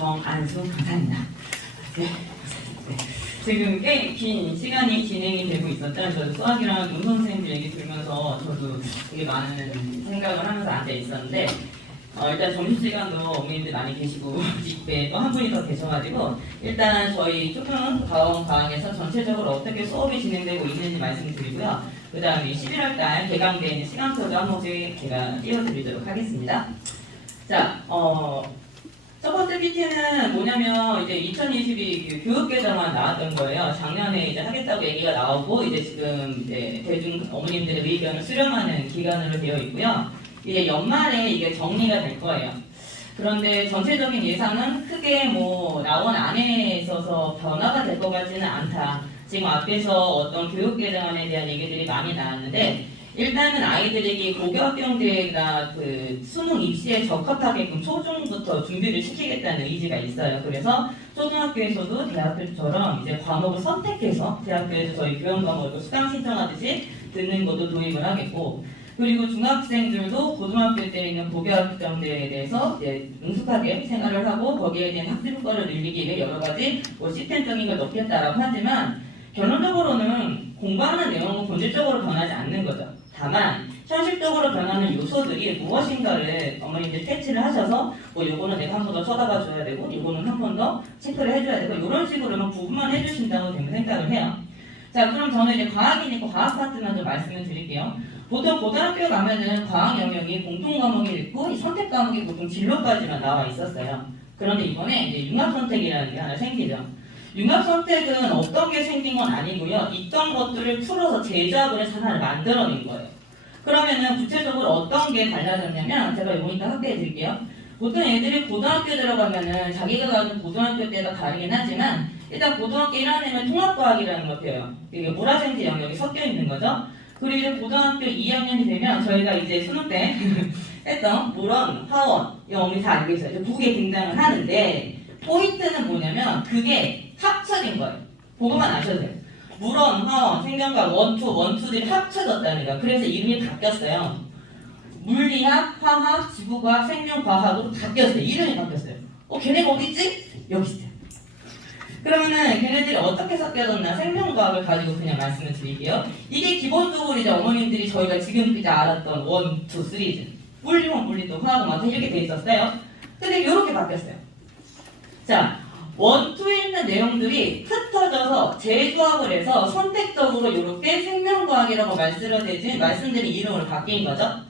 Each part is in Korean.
정안수 강사입니다. 네. 지금 꽤 긴 시간이 진행이 되고 있었죠. 저도 수학이랑 문선 선생님들 얘기 들으면서 저도 되게 많은 생각을 하면서 앉아 있었는데 일단 점심시간도 어머님들 많이 계시고 집에 또 한 분이 더 계셔가지고 일단 저희 초평 과학에서 전체적으로 어떻게 수업이 진행되고 있는지 말씀드리고요. 그 다음에 11월달 개강된 시간표도 한 번씩 제가 띄워드리도록 하겠습니다. 자, 첫 번째 PT는 뭐냐면 이제 2022 교육계정안 나왔던 거예요. 작년에 이제 하겠다고 얘기가 나오고 이제 지금 이제 대중 어머님들의 의견을 수렴하는 기간으로 되어 있고요. 이제 연말에 이게 정리가 될 거예요. 그런데 전체적인 예상은 크게 뭐 나온 안에 있어서 변화가 될 것 같지는 않다. 지금 앞에서 어떤 교육계정안에 대한 얘기들이 많이 나왔는데 일단은 아이들에게 고교학경제나 그 수능 입시에 적합하게끔 초중부터 준비를 시키겠다는 의지가 있어요. 그래서 초등학교에서도 대학교처럼 이제 과목을 선택해서 대학교에서 저희 교양 과목을 수강 신청하듯이 듣는 것도 도입을 하겠고, 그리고 중학생들도 고등학교 때 있는 고교학경제에 대해서 이제 능숙하게 생활을 하고 거기에 대한 학습 효과를 늘리기 위해 여러 가지 뭐 시스템적인 걸 넣겠다라고 하지만 결론적으로는 공부하는 내용은 본질적으로 변하지 않는 거죠. 다만 현실적으로 변하는 요소들이 무엇인가를 어머님들 캐치를 하셔서 뭐 요거는 내가 한 번 더 쳐다봐 줘야 되고 요거는 한 번 더 체크를 해줘야 되고 이런 식으로만 구분만 해주신다고 저는 생각을 해요. 자, 그럼 저는 이제 과학이니까 과학 파트만 좀 말씀을 드릴게요. 보통 고등학교 가면은 과학 영역이 공통 과목이 있고 이 선택 과목이 보통 진로까지만 나와 있었어요. 그런데 이번에 이제 융합 선택이라는 게 하나 생기죠. 융합 선택은 어떤 게 생긴 건 아니고요. 있던 것들을 풀어서 재조합을 해서 하나를 만들어낸 거예요. 그러면은 구체적으로 어떤 게 달라졌냐면 제가 이거 이따 확대해 드릴게요. 보통 애들이 고등학교 들어가면은 자기가 가는 고등학교 때가 다르긴 하지만 일단 고등학교 1학년이면 통합과학이라는 걸 배워요. 이게 물화생지 영역이 섞여 있는 거죠. 그리고 이제 고등학교 2학년이 되면 저희가 이제 수능 때 했던 물원, 화원, 영이 다 알고 있어요. 국에 등장을 하는데 포인트는 뭐냐면 그게 합쳐진 거예요. 그거만 아셔도 돼요. 물원, 화원, 생명과학, 원투들이 합쳐졌다는 거예요. 그래서 이름이 바뀌었어요. 물리학, 화학, 지구과학, 생명과학으로 바뀌었어요. 이름이 바뀌었어요. 걔네가 어디 있지? 여기 있어요. 그러면은 걔네들이 어떻게 섞여졌나 생명과학을 가지고 그냥 말씀을 드릴게요. 이게 기본적으로 이제 어머님들이 저희가 지금까지 알았던 1, 2, 3죠. 물리원, 물리도, 화학, 마트 이렇게 돼 있었어요. 근데 이렇게 바뀌었어요. 자, 1, 2에 있는 내용들이 흩어져서 재조합을 해서 선택적으로 이렇게 생명과학이라고 말씀드린 이름으로 바뀐 거죠.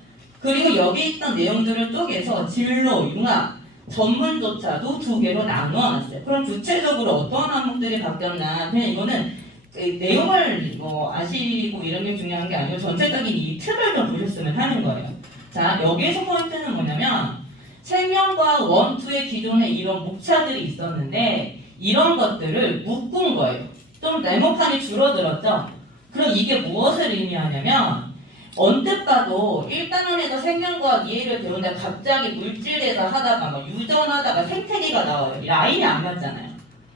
그리고 여기 있던 내용들을 쪼개서 진로, 융합, 전문조차도 2개로 나누어놨어요. 그럼 구체적으로 어떤 항목들이 바뀌었나? 그냥 이거는 내용을 뭐 아시고 이런 게 중요한 게 아니고 전체적인 이 틀을 좀 보셨으면 하는 거예요. 자, 여기에서 포인트는 뭐냐면 생명과학 1, 2의 기존에 이런 목차들이 있었는데 이런 것들을 묶은 거예요. 좀 네모칸이 줄어들었죠? 그럼 이게 무엇을 의미하냐면 언뜻 봐도 1단원에서 생명과학 이해를 배우는데 갑자기 물질에서 하다가 막 유전하다가 생태계가 나와요. 라인이 안 맞잖아요.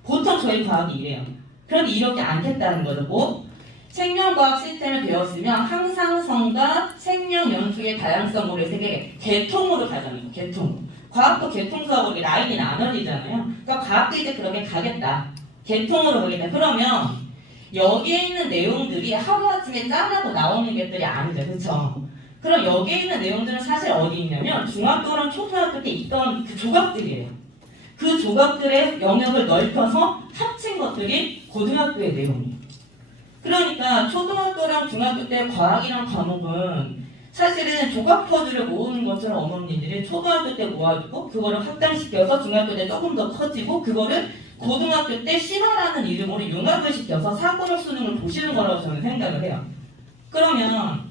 보통 저희 과학이 이래요. 그런데 이렇게 않겠다는 거죠. 뭐? 생명과학 시스템을 배웠으면 항상성과 생명 연수의 다양성으로 세계 계통으로 가자는 거예요. 계통. 과학도 계통 수학으로 라인이 나눠지잖아요. 그러니까 과학도 이제 그렇게 가겠다. 계통으로 가겠다. 그러면 여기에 있는 내용들이 하루아침에 짠하고 나오는 것들이 아니죠. 그렇죠? 그럼 여기에 있는 내용들은 사실 어디 있냐면 중학교랑 초등학교 때 있던 그 조각들이에요. 그 조각들의 영역을 넓혀서 합친 것들이 고등학교의 내용이에요. 그러니까 초등학교랑 중학교 때 과학이란 과목은 사실은 조각 퍼즐을 모으는 것처럼 어머님들이 초등학교 때 모아주고 그거를 확장시켜서 중학교 때 조금 더 커지고 그거를 고등학교 때 실화라는 이름으로 융합을 시켜서 사고력 수능을 보시는 거라고 저는 생각을 해요. 그러면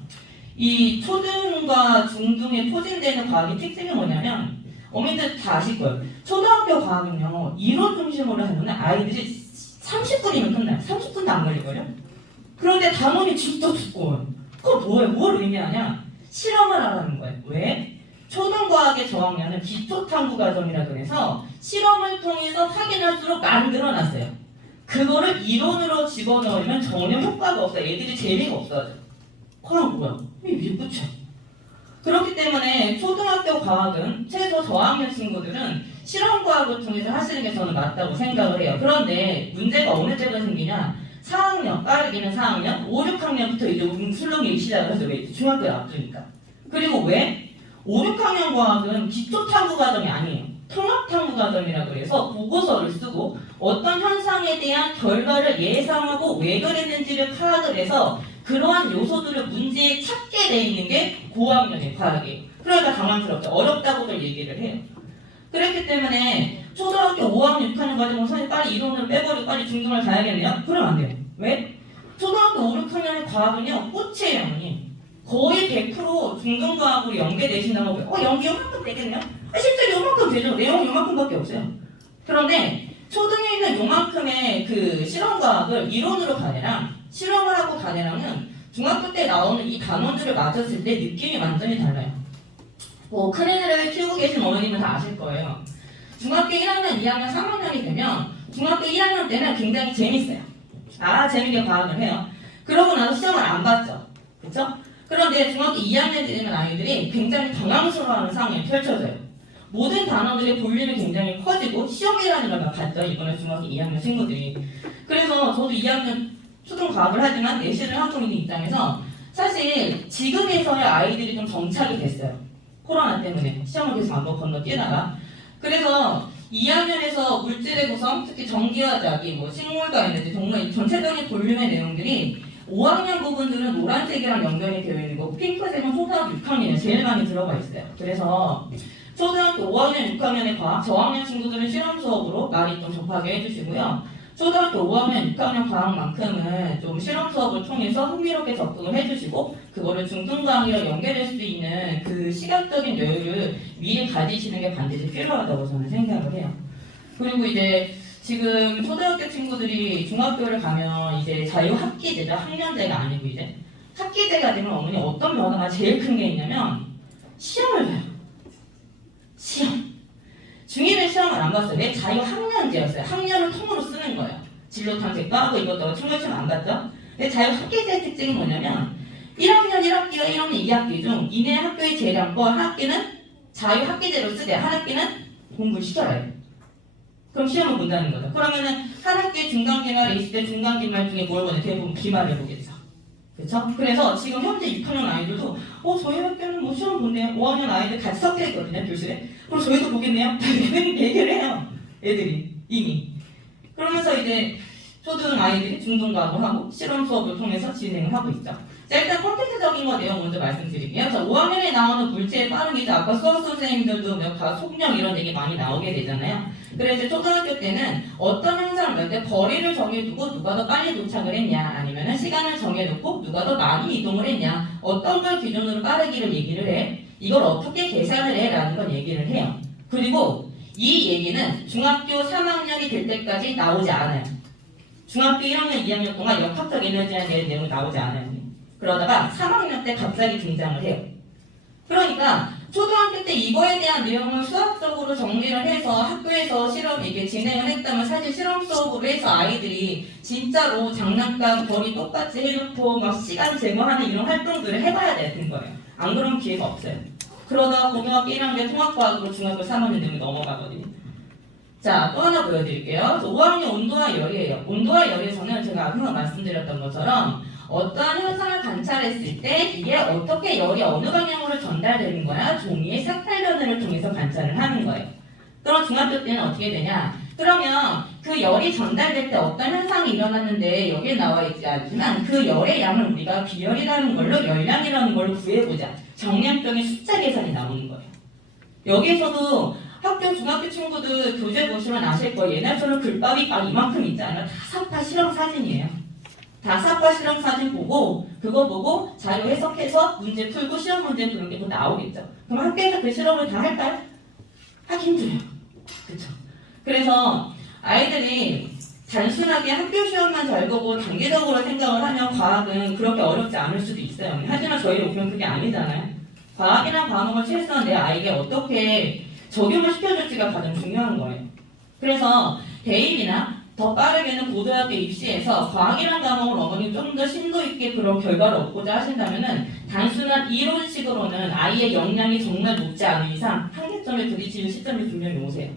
이 초등과 중등에 포진되는 과학의 특징이 뭐냐면 어머니들 다 아실 거예요. 초등학교 과학은요 이론 중심으로 하면 아이들이 30분이면 끝나요. 30분도 안 걸리거든요. 그런데 단원이 진짜 두꺼워요. 그건 뭐예요? 뭘 의미하냐? 실험을 하라는 거예요. 왜? 초등과학의 저학년은 기초탐구과정이라고 해서 실험을 통해서 확인할수록 만들어놨어요. 그거를 이론으로 집어넣으면 전혀 효과가 없어요. 애들이 재미가 없어요. 그럼 뭐야? 이게 끝이야. 그렇기 때문에 초등학교 과학은 최소 저학년 친구들은 실험과학을 통해서 하시는 게 저는 맞다고 생각을 해요. 그런데 문제가 어느 때가 생기냐? 4학년, 빠르게는 4학년, 5, 6학년부터 이제 술렁이기 시작해서 왜 중학교를 앞두니까. 그리고 왜? 5, 6학년 과학은 기초탐구 과정이 아니에요. 통합탐구 과정이라고 해서 보고서를 쓰고 어떤 현상에 대한 결과를 예상하고 왜 그랬는지를 파악을 해서 그러한 요소들을 문제에 찾게 돼 있는 게 고학년의 과학이에요. 그러니까 당황스럽죠. 어렵다고들 얘기를 해요. 그렇기 때문에 초등학교 5학년, 6학년 과정을 선생님 빨리 이론을 빼버리고 빨리 중등을 가야겠네요? 그러면 안 돼요. 왜? 초등학교 5, 6학년의 과학은요, 꽃이에요, 어머니. 거의 100% 중등과학으로 연계되신다고 해요. 연계 요만큼 되겠네요? 실제로 요만큼 되죠. 내용이 요만큼밖에 없어요. 그런데 초등에 있는 요만큼의 그 실험과학을 이론으로 가내랑 실험을 하고 가내랑은 중학교 때 나오는 이 단원들을 맞았을 때 느낌이 완전히 달라요. 큰 애들을 키우고 계신 어머님은 다 아실 거예요. 중학교 1학년, 2학년, 3학년이 되면 중학교 1학년 때는 굉장히 재밌어요. 재밌게 과학을 해요. 그러고 나서 시험을 안 봤죠. 그쵸? 그런데 중학교 2학년 때 되는 아이들이 굉장히 당황스러워하는 상황이 펼쳐져요. 모든 단어들의 볼륨이 굉장히 커지고 시험이라는 걸 봤죠. 이번에 중학교 2학년 친구들이. 그래서 저도 2학년 초등 과학을 하지만 내신을 하고 있는 입장에서 사실 지금에서야 아이들이 좀 정착이 됐어요. 코로나 때문에 시험을 계속 한번 건너뛰다가. 그래서 2학년에서 물질의 구성, 특히 전기와 자기, 식물과 에너지, 동물 전체적인 볼륨의 내용들이 5학년 부분들은 노란색이랑 연결이 되어 있는 거고 핑크색은 초등학교 6학년에 제일 많이 들어가 있어요. 그래서 초등학교 5학년, 6학년의 과학, 저학년 친구들은 실험 수업으로 많이 좀 접하게 해주시고요. 초등학교 5학년, 6학년 과학만큼은 좀 실험 수업을 통해서 흥미롭게 접근을 해주시고 그거를 중등과학이랑 연결될 수 있는 그 시각적인 여유를 미리 가지시는 게 반드시 필요하다고 저는 생각을 해요. 그리고 이제 지금 초등학교 친구들이 중학교를 가면 이제 자유학기제죠. 학년제가 아니고 이제 학기제가 되면 어머니 어떤 변화가 제일 큰 게 있냐면 시험을 봐요. 시험. 중1은 시험을 안 봤어요. 왜? 자유학년제였어요. 학년을 통으로 쓰는 거예요. 진로 탐색도 하고 이것도 충격 시험 안 봤죠? 근데 자유학기제의 특징이 뭐냐면 1학년 1학기와 1학년 2학기 중 이내 학교의 재량과 한 학기는 자유학기제로 쓰되 한 학기는 공부를 시켜야 해요. 그럼 시험을 본다는 거죠. 그러면은 한 학기에 중간기말이 있을 때 중간기말 중에 뭘 보냐? 대부분 기말을 보겠죠. 그렇죠? 그래서 지금 현재 6학년 아이들도 저희 학교는 시험 본대요. 5학년 아이들 같이 섞여 있거든요, 교실에. 그럼 저희도 보겠네요. 얘기를 해요. 애들이 이미. 그러면서 이제 초등 아이들이 중등과학을 하고 실험 수업을 통해서 진행을 하고 있죠. 자, 일단 콘텐츠적인 거 내용 먼저 말씀드릴게요. 자, 5학년에 나오는 물체의 빠르기죠. 아까 수학 선생님들도 다 속력 이런 얘기 많이 나오게 되잖아요. 그래서 초등학교 때는 어떤 현상을 낼 때 거리를 정해두고 누가 더 빨리 도착을 했냐 아니면 시간을 정해놓고 누가 더 많이 이동을 했냐 어떤 걸 기준으로 빠르기를 얘기를 해 이걸 어떻게 계산을 해 라는 걸 얘기를 해요. 그리고 이 얘기는 중학교 3학년이 될 때까지 나오지 않아요. 중학교 1학년, 2학년 동안 역학적 에너지에 대한 내용이 나오지 않아요. 그러다가 3학년 때 갑자기 등장을 해요. 그러니까 초등학교 때 이거에 대한 내용을 수학적으로 정리를 해서 학교에서 실험 이게 진행을 했다면 사실 실험 수업으로 해서 아이들이 진짜로 장난감 거리 똑같이 해놓고 막 시간 제거하는 이런 활동들을 해봐야 되는 거예요. 안 그러면 기회가 없어요. 그러다가 고등학교 1학년 통합과학으로 중학교 3학년 되면 넘어가거든요. 자, 또 하나 보여드릴게요. 5학년 온도와 열이에요. 온도와 열에서는 제가 앞서 말씀드렸던 것처럼 어떠한 현상을 관찰했을 때 이게 어떻게 열이 어느 방향으로 전달되는 거야? 종이의 색깔 변화를 통해서 관찰을 하는 거예요. 그럼 중학교 때는 어떻게 되냐? 그러면 그 열이 전달될 때 어떤 현상이 일어났는데 여기에 나와 있지 않지만 그 열의 양을 우리가 비열이라는 걸로 열량이라는 걸로 구해보자. 정량적인 숫자 계산이 나오는 거예요. 여기에서도 학교 중학교 친구들 교재 보시면 아실 거예요. 옛날처럼 글밥이 막 이만큼 있지 않아요. 다사파 실험 사진이에요. 다사파 실험 사진 보고 그거 보고 자료 해석해서 문제 풀고 시험 문제 그런 게 또 나오겠죠. 그럼 학교에서 그 실험을 다 할까요? 하기 힘들어요. 그렇죠. 그래서 아이들이 단순하게 학교 시험만 잘 보고 단계적으로 생각을 하면 과학은 그렇게 어렵지 않을 수도 있어요. 하지만 저희를 보면 그게 아니잖아요. 과학이나 과목을 최소한 내 아이에게 어떻게 적용을 시켜줄지가 가장 중요한 거예요. 그래서 대입이나 더 빠르게는 고등학교 입시에서 과학이라는 과목을 어머니 좀 더 심도 있게 그런 결과를 얻고자 하신다면은 단순한 이론식으로는 아이의 역량이 정말 높지 않은 이상 한계점에 부딪히는 시점이 분명히 오세요.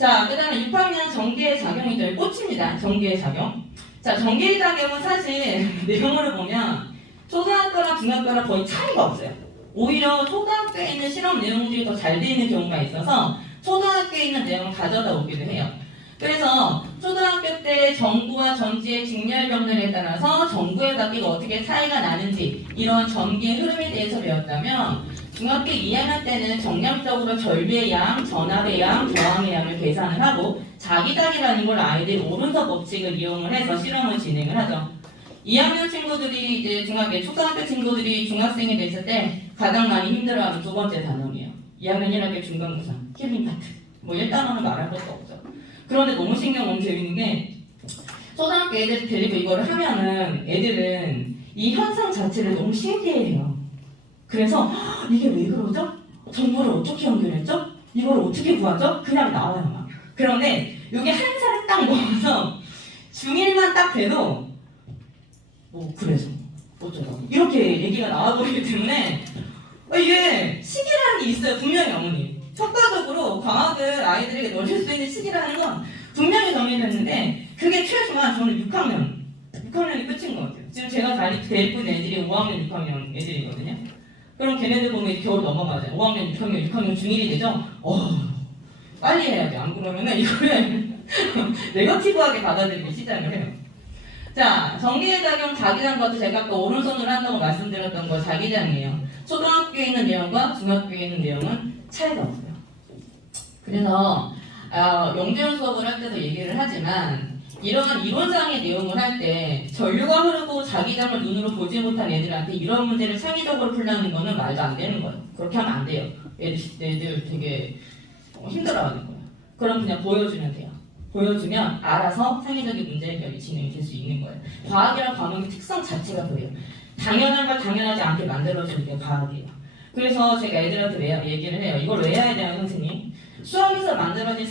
자, 그 다음에 6학년 정기의 작용이 될 꽃입니다. 정기의 작용. 자, 정기의 작용은 사실 내용으로 보면 초등학교랑 중학교랑 거의 차이가 없어요. 오히려 초등학교에 있는 실험 내용들이 더 잘 되어 있는 경우가 있어서 초등학교에 있는 내용을 가져다 오기도 해요. 그래서 초등학교 때 정부와 전지의 직렬 병렬에 따라서 정부의 각기가 어떻게 차이가 나는지 이런 전기의 흐름에 대해서 배웠다면 중학교 2학년 때는 정량적으로 절비의 양, 전압의 양, 저항의 양을 계산을 하고 자기장이라는 걸 아이들이 오른쪽 법칙을 이용을 해서 실험을 진행을 하죠. 2학년 친구들이 이제 초등학교 친구들이 중학생이 됐을 때 가장 많이 힘들어하는 두 번째 단원이에요. 2학년 1학기 중간고사, 힐링 파트. 뭐 1단원은 말할 것도 없죠. 그런데 너무 너무 재밌는 게 초등학교 애들 데리고 이거를 하면은 애들은 이 현상 자체를 너무 신기해해요. 그래서 이게 왜 그러죠? 정보를 어떻게 연결했죠? 이걸 어떻게 구하죠? 그냥 나와요 막. 그런데 이게 한 살을 딱 먹어서 중1만 딱 돼도 뭐 그래서 어쩌다 이렇게 얘기가 나와버리기 때문에 이게 시기라는 게 있어요. 분명히 어머니. 효과적으로 과학을 아이들에게 넣어줄 수 있는 시기라는 건 분명히 정해졌는데 그게 최소한 저는 6학년이 끝인 것 같아요. 지금 제가 데리고 있는 애들이 5학년, 6학년 애들이거든요. 그럼 걔네들 보면 겨울 넘어가잖아요. 5학년, 6학년 중1이 되죠? 빨리 해야 돼. 안 그러면은 이거를 네거티브하게 받아들이기 시작을 해요. 자, 전기의 작용 자기장과도 제가 아까 오른손으로 한다고 말씀드렸던 거 자기장이에요. 초등학교에 있는 내용과 중학교에 있는 내용은 차이가 없어요. 그래서 영재현 수업을 할 때도 얘기를 하지만 이런 이론상의 내용을 할 때 전류가 흐르고 자기장을 눈으로 보지 못한 애들한테 이런 문제를 창의적으로 풀라는 거는 말도 안 되는 거예요. 그렇게 하면 안 돼요. 애들 되게 힘들어하는 거예요. 그럼 그냥 보여주면 돼요. 보여주면 알아서 창의적인 문제 해결이 진행이 될 수 있는 거예요. 과학이란 과목의 특성 자체가 그래요. 당연한 걸 당연하지 않게 만들어주는 게 과학이에요. 그래서 제가 애들한테 얘기를 해요. 이걸 외워야 돼요, 선생님. 수학에서 만들어진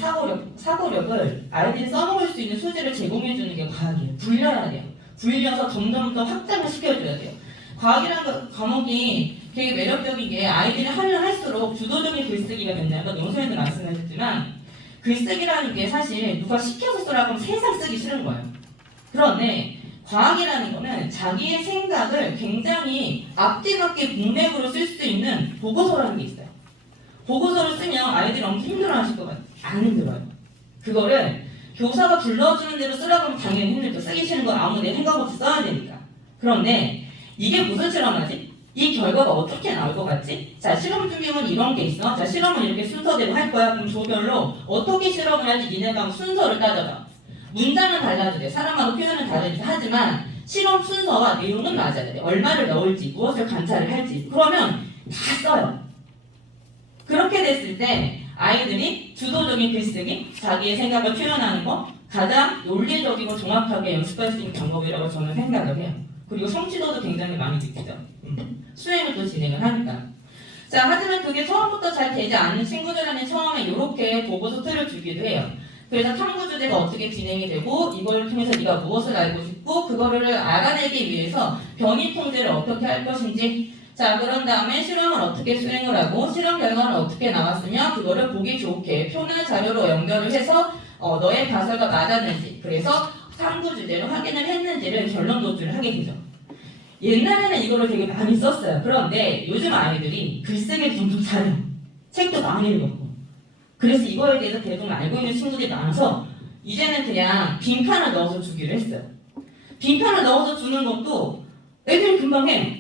사고력을 아이들이 써먹을 수 있는 소재를 제공해주는 게 과학이에요. 불려야 돼요. 불려서 점점 더 확장을 시켜줘야 돼요. 과학이라는 과목이 되게 매력적인 게 아이들이 하면 할수록 주도적인 글쓰기가 된다. 아까 농소연도 말씀하셨지만 글쓰기라는 게 사실 누가 시켜서 쓰라고 하면 세상 쓰기 싫은 거예요. 그런데 과학이라는 거는 자기의 생각을 굉장히 앞뒤맞게 문맥으로 쓸 수 있는 보고서라는 게 있어요. 보고서를 쓰면 아이들이 엄청 힘들어하실 것 같아요. 안 힘들어요. 그거를 교사가 불러주는 대로 쓰라고 하면 당연히 힘들죠. 쓰기 싫은 건 아무 내 생각 없이 써야 되니까. 그런데 이게 무슨 실험하지? 이 결과가 어떻게 나올 것 같지? 자, 실험 중에는 이런 게 있어. 자, 실험은 이렇게 순서대로 할 거야. 그럼 조별로 어떻게 실험을 할지 니네가 순서를 따져봐. 문장은 달라도 돼. 사람마다 표현은 다르지. 하지만 실험 순서와 내용은 맞아야 돼. 얼마를 넣을지, 무엇을 관찰을 할지. 그러면 다 써요. 그렇게 됐을 때 아이들이 주도적인 글쓰기, 자기의 생각을 표현하는 거 가장 논리적이고 정확하게 연습할 수 있는 방법이라고 저는 생각을 해요. 그리고 성취도도 굉장히 많이 느끼죠. 수행을 또 진행을 하니까. 자, 하지만 그게 처음부터 잘 되지 않는 친구들한테 처음에 이렇게 보고서 틀을 주기도 해요. 그래서 탐구 주제가 어떻게 진행이 되고 이걸 통해서 네가 무엇을 알고 싶고 그거를 알아내기 위해서 변이 통제를 어떻게 할 것인지. 자, 그런 다음에 실험을 어떻게 수행을 하고 실험 결과는 어떻게 나왔으며 그거를 보기 좋게 표나 자료로 연결을 해서 너의 가설과 맞았는지 그래서 탐구 주제로 확인을 했는지를 결론 도출을 하게 되죠. 옛날에는 이거를 되게 많이 썼어요. 그런데 요즘 아이들이 글쓰기를 좀 잘해요. 책도 많이 읽었고. 그래서 이거에 대해서 대부분 알고 있는 친구들이 많아서 이제는 그냥 빈칸을 넣어서 주기로 했어요. 빈칸을 넣어서 주는 것도 애들이 금방 해요.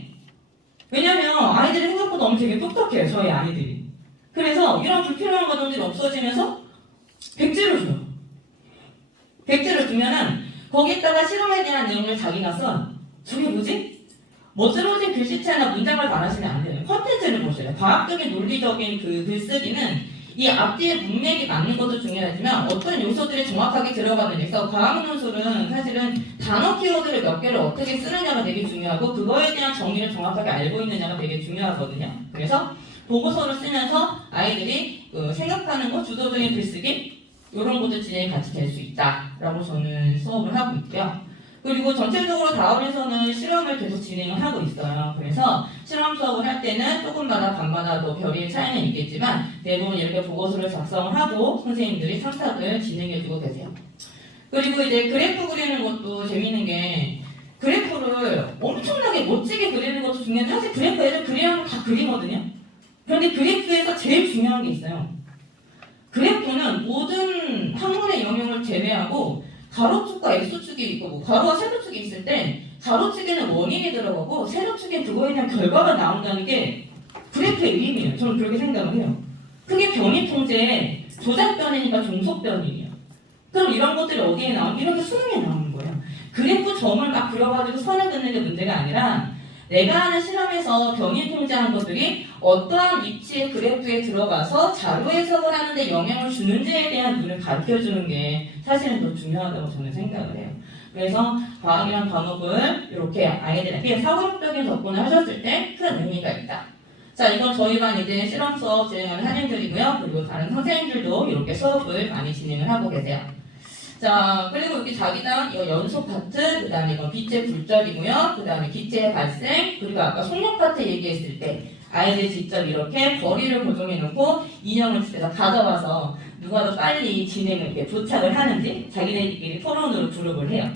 왜냐면 아이들이 생각보다 엄청 되게 똑똑해요. 저희 아이들이. 그래서 이런 불필요한 과정들이 없어지면서 백지를 줘요. 백지를 주면은 거기다가 실험에 대한 내용을 자기가 써. 저게 뭐지? 멋스러워진 글씨체나 문장을 말하시면 안 돼요. 컨텐츠를 보셔요. 과학적인 논리적인 그 글쓰기는 이 앞뒤의 문맥이 맞는 것도 중요하지만 어떤 요소들이 정확하게 들어가느냐에서 과학 논술은 사실은 단어 키워드를 몇 개를 어떻게 쓰느냐가 되게 중요하고 그거에 대한 정의를 정확하게 알고 있느냐가 되게 중요하거든요. 그래서 보고서를 쓰면서 아이들이 생각하는 것, 주도적인 글쓰기 이런 것도 진행이 같이 될 수 있다라고 저는 수업을 하고 있고요. 그리고 전체적으로 다원에서는 실험을 계속 진행을 하고 있어요. 그래서 실험 수업을 할 때는 조금마다 반마다 또 별의 차이는 있겠지만 대부분 이렇게 보고서를 작성을 하고 선생님들이 탐탁을 진행해주고 계세요. 그리고 이제 그래프 그리는 것도 재밌는 게 그래프를 엄청나게 멋지게 그리는 것도 중요한데 사실 그래프 애들 그리는 거 다 그리거든요. 그런데 그래프에서 제일 중요한 게 있어요. 그래프는 모든 학문의 영역을 제외하고 가로축과 x축이 있고 뭐 가로와 세로축이 있을 때 가로축에는 원인이 들어가고 세로축에 그거에 대한 결과가 나온다는 게 그래프의 의미예요. 저는 그렇게 생각을 해요. 그게 변이 통제의 조작 변이니까 종속 변이에요. 그럼 이런 것들이 어디에 나오면 이렇게 수능에 나오는 거예요. 그래프 점을 막 그려가지고 선을 긋는 게 문제가 아니라 내가 하는 실험에서 변이 통제한 것들이 어떠한 위치의 그래프에 들어가서 자료 해석을 하는데 영향을 주는지에 대한 눈을 가르쳐주는 게 사실은 더 중요하다고 저는 생각을 해요. 그래서 과학이란 과목을 이렇게 아이들에게 사고력적인 접근을 하셨을 때 큰 의미가 있다. 자, 이건 저희만 이제 실험 수업 진행하는 한인들이고요. 그리고 다른 선생님들도 이렇게 수업을 많이 진행을 하고 계세요. 자, 그리고 여기 자기장, 이거 연속 파트, 그 다음에 이건 빛의 굴절이고요. 그 다음에 기체의 발생, 그리고 아까 속력 파트 얘기했을 때 아이들이 직접 이렇게 거리를 고정해 놓고 인형을 집에서 가져와서 누가 더 빨리 진행을 이렇게 도착을 하는지 자기네들끼리 토론으로 조력을 해요.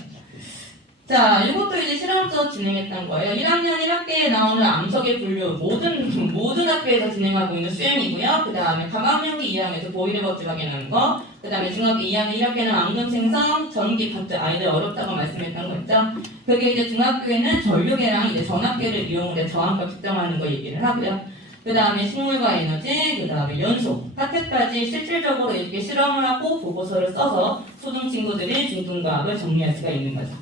자, 이것도 이제 실험 수업 진행했던 거예요. 1학년 1학기에 나오는 암석의 분류 모든 학교에서 진행하고 있는 수행이고요. 그 다음에 강학년기 2학년에서 보이를 거치 확인하는 거. 그 다음에 중학교 2학년 1학기에는 앙금 생성, 전기 파트 아이들 어렵다고 말씀했던 거 있죠. 그게 이제 중학교에는 전류계랑 이제 전압계를 이용을 해 저항값 측정하는 거 얘기를 하고요. 그 다음에 식물과 에너지, 그 다음에 연속, 파트까지 실질적으로 이렇게 실험을 하고 보고서를 써서 초등 친구들이 중등과학을 정리할 수가 있는 거죠.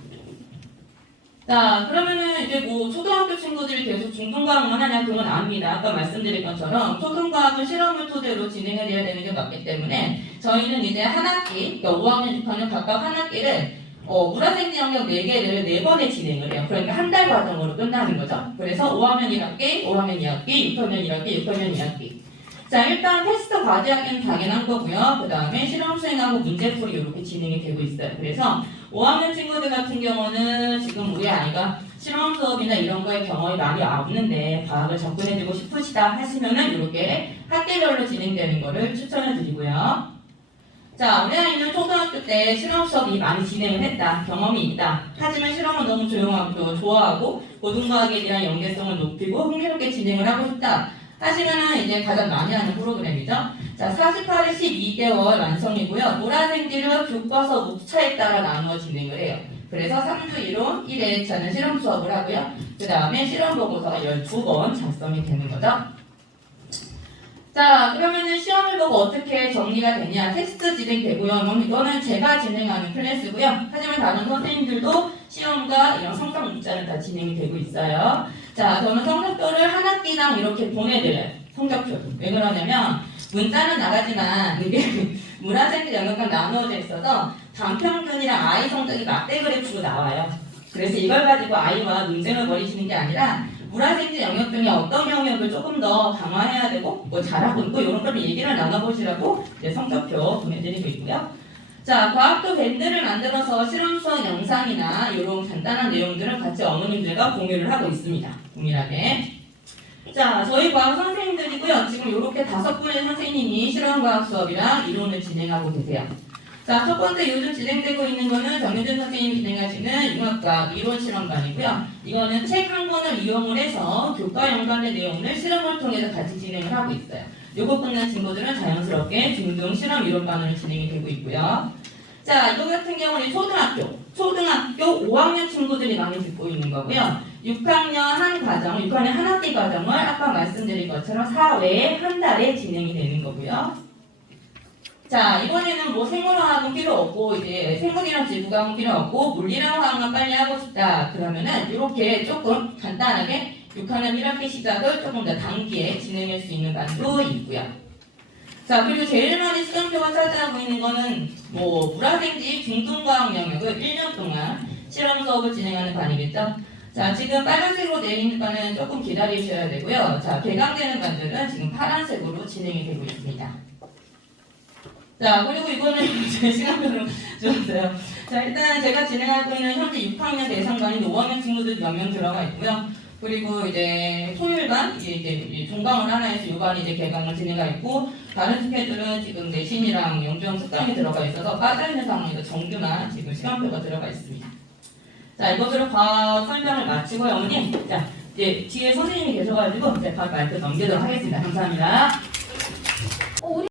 자, 그러면은 이제 뭐 초등학교 친구들이 계속 중등과학만 하냐 그건 아닙니다. 아까 말씀드린 것처럼 초등과학은 실험을 토대로 진행을 해야 되는 게 맞기 때문에 저희는 이제 한 학기, 그러니까 5학년, 6학년 각각 한 학기를 물화생지 영역 4개를 4번에 진행을 해요. 그러니까 한 달 과정으로 끝나는 거죠. 그래서 5학년 1학기, 5학년 2학기, 6학년 1학기, 6학년 2학기. 자, 일단 테스트 과제하기는 당연한 거고요. 그 다음에 실험 수행하고 문제풀이 이렇게 진행이 되고 있어요. 그래서 5학년 친구들 같은 경우는 지금 우리 아이가 실험 수업이나 이런 거에 경험이 많이 없는데 과학을 접근해주고 싶으시다 하시면은 이렇게 학기별로 진행되는 거를 추천해 드리고요. 자, 우리 아이는 초등학교 때 실험 수업이 많이 진행을 했다. 경험이 있다. 하지만 실험은 너무 조용하고 좋아하고 고등과학에 대한 연계성을 높이고 흥미롭게 진행을 하고 싶다. 하시면은 이제 가장 많이 하는 프로그램이죠. 자, 48에 12개월 완성이고요. 노란생지를 교과서 목차에 따라 나누어 진행을 해요. 그래서 3주 이론 1회차는 실험 수업을 하고요. 그 다음에 실험 보고서가 12번 작성이 되는 거죠. 자, 그러면은 시험을 보고 어떻게 정리가 되냐. 텍스트 진행되고요. 이거는 제가 진행하는 클래스고요. 하지만 다른 선생님들도 시험과 이런 성적 문자는 다 진행이 되고 있어요. 자, 저는 성적표를 한 학기당 이렇게 보내드려요. 성적표. 왜 그러냐면 문자는 나가지만 이게 문화생지 영역과 나누어져 있어서 단평균이랑 아이 성적이 맞대 그래프로 나와요. 그래서 이걸 가지고 아이와 논쟁을 벌이시는 게 아니라 문화생지 영역 중에 어떤 영역을 조금 더 강화해야 되고 뭐 잘하고 있고 이런 걸 얘기를 나눠보시라고 이제 성적표 보내드리고 있고요. 자, 과학도 밴드를 만들어서 실험 수업 영상이나 이런 간단한 내용들을 같이 어머님들과 공유를 하고 있습니다. 동일하게. 자, 저희 과학 선생님들이고요. 지금 이렇게 5분의 선생님이 실험과학 수업이랑 이론을 진행하고 계세요. 자, 첫 번째 요즘 진행되고 있는 거는 정유진 선생님이 진행하시는 융합과학 이론 실험반이고요. 이거는 책 한 권을 이용을 해서 교과 연관된 내용을 실험을 통해서 같이 진행을 하고 있어요. 요거 끝난 친구들은 자연스럽게 중등 실험 이론반으로 진행이 되고 있고요. 자, 이거 같은 경우는 초등학교 5학년 친구들이 많이 듣고 있는 거고요. 6학년 한 과정, 6학년 한 학기 과정을 아까 말씀드린 것처럼 4회에 한 달에 진행이 되는 거고요. 자, 이번에는 뭐 생물화학은 필요 없고 이제 생물이랑 지구과학은 필요 없고 물리랑 화학만 빨리 하고 싶다. 그러면은 이렇게 조금 간단하게 6학년 1학기 시작을 조금 더 단기에 진행할 수 있는 반도 있고요. 자, 그리고 제일 많이 시간표가 차지하고 있는 거는 뭐 물화생지 중등과학 영역을 1년 동안 실험 수업을 진행하는 반이겠죠. 자, 지금 빨간색으로 되어 있는 반은 조금 기다리셔야 되고요. 자, 개강되는 반들은 지금 파란색으로 진행이 되고 있습니다. 자, 그리고 이거는 제 시간표로 줬어요. 자, 일단 제가 진행하고 있는 현재 6학년 대상반인 5학년 친구들 몇 명 들어가 있고요. 그리고 이제 토요일반, 이제 종강을 하나 해서 요반 이제 개강을 진행하 있고, 다른 스케줄은 지금 내신이랑 영주형 특강이 들어가 있어서 빠져있는 상황에서 정규만 지금 시간표가 들어가 있습니다. 자, 이것으로 과학 설명을 마치고요, 어머님. 자, 이제 뒤에 선생님이 계셔가지고 이제 각 마이크 넘기도록 하겠습니다. 감사합니다.